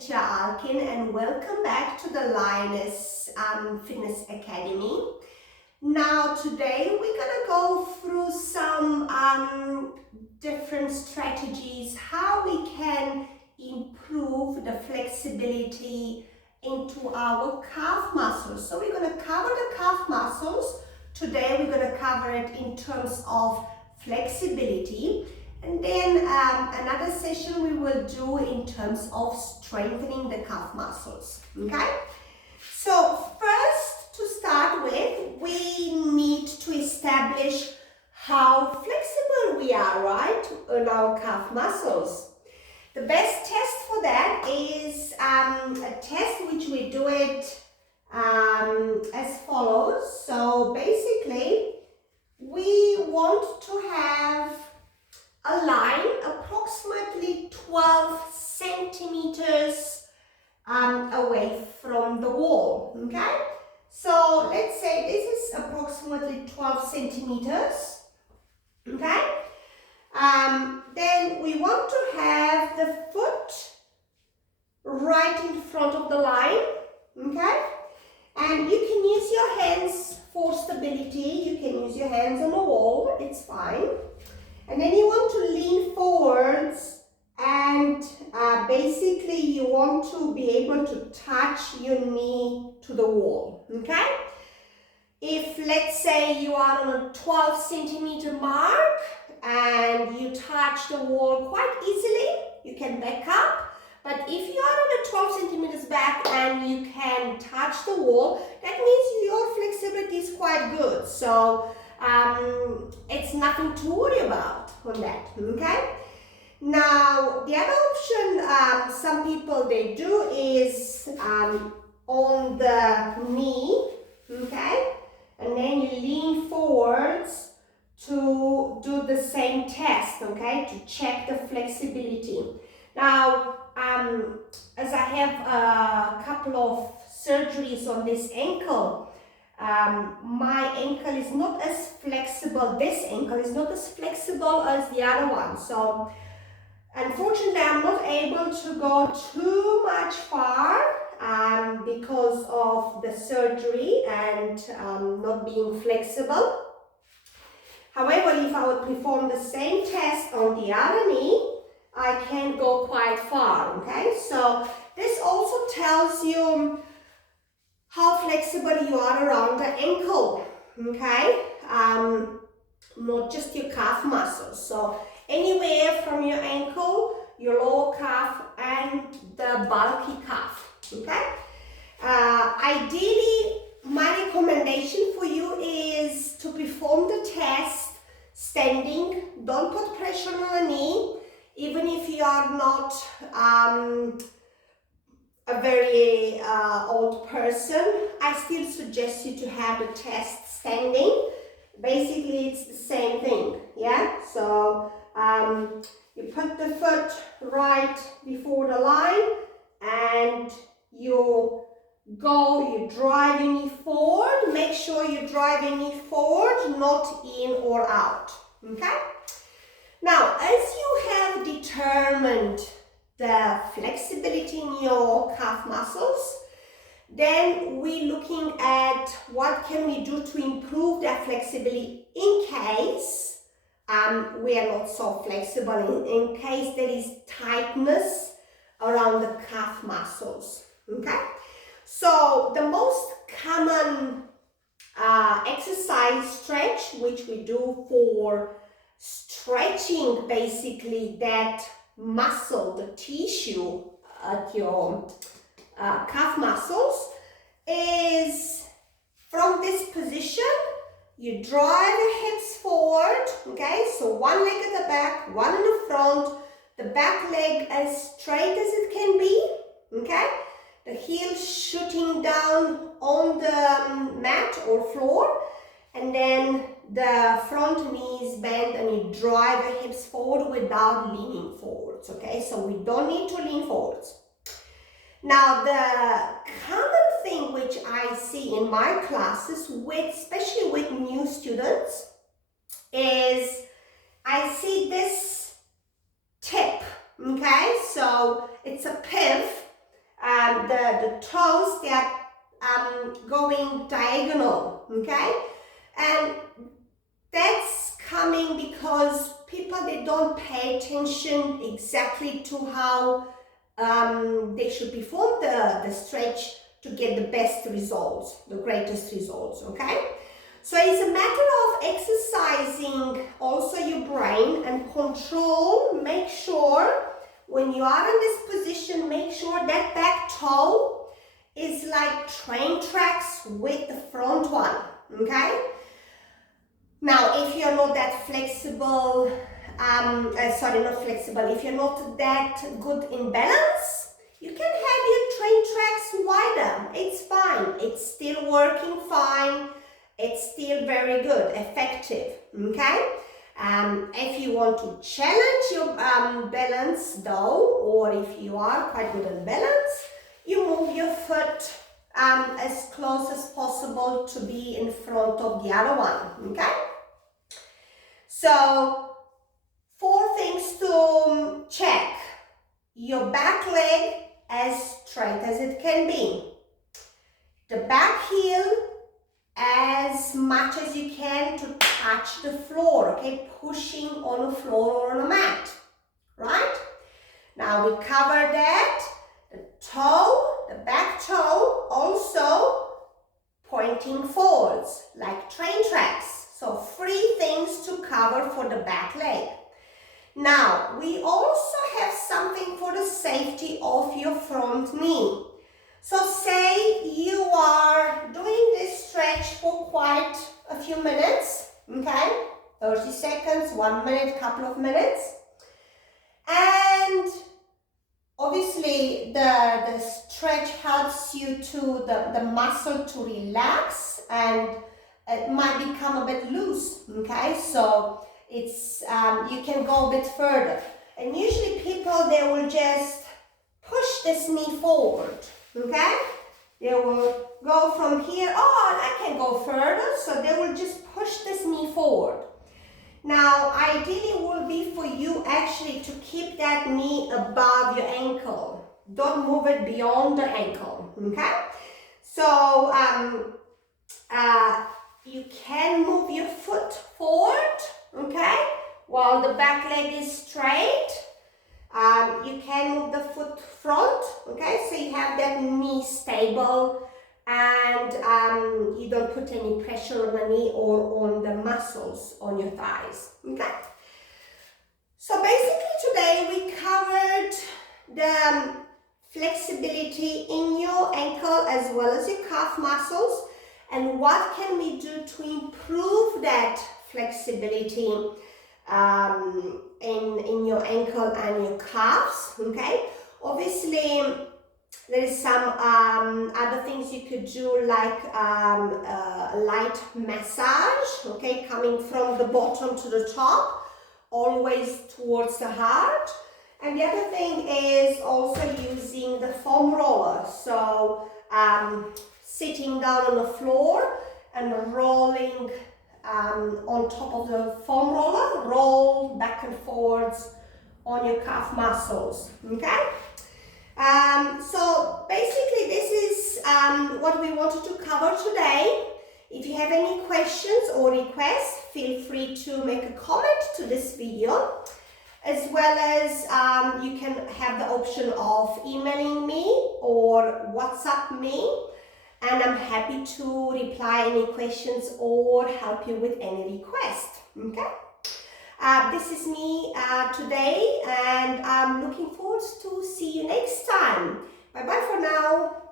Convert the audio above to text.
teacher Alkin and welcome back to the Lioness Fitness Academy. Now today we're gonna go through some different strategies how we can improve the flexibility into our calf muscles. So we're gonna cover the calf muscles. Today we're gonna cover it in terms of flexibility. And then another session we will do in terms of strengthening the calf muscles, okay? So first, to start with, we need to establish how flexible we are, right, in our calf muscles. The best test for that is a test which we do it as follows. So basically, we want to have a line approximately 12 centimeters away from the wall, okay? So let's say this is approximately 12 centimeters, okay? Then we want to have the foot right in front of the line, okay? And you can use your hands for stability. You can use your hands on the wall, it's fine. And then you want to lean forwards and basically you want to be able to touch your knee to the wall, okay? If let's say you are on a 12 centimeter mark and you touch the wall quite easily, you can back up. But if you are on a 12 centimeters back and you can touch the wall, that means your flexibility is quite good. So it's nothing to worry about on that, okay? Now, the other option some people they do is on the knee, okay? And then you lean forwards to do the same test, okay? To check the flexibility. Now, as I have a couple of surgeries on this ankle, my ankle is not as flexible, this ankle is not as flexible as the other one. So unfortunately I'm not able to go too much far because of the surgery and not being flexible. However, if I would perform the same test on the other knee, I can go quite far, okay? So this also tells you how flexible you are around the ankle, okay? Not just your calf muscles. So anywhere from your ankle, your lower calf, and the bulky calf, okay? Ideally, my recommendation for you is to perform the test standing. Don't put pressure on the knee, even if you are not a very old person. I still suggest you to have the test standing. Basically, it's the same thing, yeah? So you put the foot right before the line and you drive your knee forward. Make sure you drive your knee forward, not in or out, okay? Now, as you have determined the flexibility in your calf muscles, then we're looking at what can we do to improve that flexibility in case we are not so flexible, in case there is tightness around the calf muscles, okay? So the most common exercise stretch, which we do for stretching basically that muscle, the tissue at your calf muscles, is from this position. You drive the hips forward, okay? So one leg at the back, one in the front, the back leg as straight as it can be, okay? The heel shooting down on the mat or floor, and then the front knees bend and you drive the hips forward without leaning forwards, okay? So we don't need to lean forwards. Now, the common thing which I see in my classes, especially with new students, is I see this tip, okay? So it's a PIV, the toes, they are going diagonal, okay? And that's coming because people, they don't pay attention exactly to how they should perform the stretch to get the best results, the greatest results, okay? So it's a matter of exercising also your brain and control. Make sure when you are in this position, make sure that back toe is like train tracks with the front one, okay? Now, if you're not that flexible, sorry, not flexible, if you're not that good in balance, you can have your train tracks wider. It's fine. It's still working fine. It's still very good, effective, okay? If you want to challenge your balance though, or if you are quite good in balance, you move your foot as close as possible to be in front of the other one, okay? So, 4 things to check. Your back leg as straight as it can be. The back heel as much as you can to touch the floor, okay? Pushing on the floor or on a mat, right? Now we cover that. The toe, the back toe, also pointing forwards, like train tracks. So 3 things to cover for the back leg. Now, we also have something for the safety of your front knee. So say you are doing this stretch for quite a few minutes, okay? 30 seconds, 1 minute, couple of minutes. And obviously the stretch helps you to, the muscle to relax, and it might become a bit loose, okay? So it's, you can go a bit further. And usually people, they will just push this knee forward, okay? They will go from here, oh, I can go further, so they will just push this knee forward. Now, ideally it will be for you actually to keep that knee above your ankle. Don't move it beyond the ankle, okay? So, you can move your foot forward, okay? While the back leg is straight. You can move the foot front, okay? So you have that knee stable, and you don't put any pressure on the knee or on the muscles on your thighs, okay? So basically today we covered the flexibility in your ankle as well as your calf muscles, and what can we do to improve that flexibility in your ankle and your calves, okay? Obviously, there is some other things you could do, like a light massage, okay? Coming from the bottom to the top, always towards the heart. And the other thing is also using the foam roller. So sitting down on the floor and rolling on top of the foam roller, roll back and forwards on your calf muscles, okay? So basically this is what we wanted to cover today. If you have any questions or requests, feel free to make a comment to this video, as well as you can have the option of emailing me or WhatsApp me, and I'm happy to reply any questions or help you with any request, okay? This is me today, and I'm looking forward to see you next time. Bye bye for now.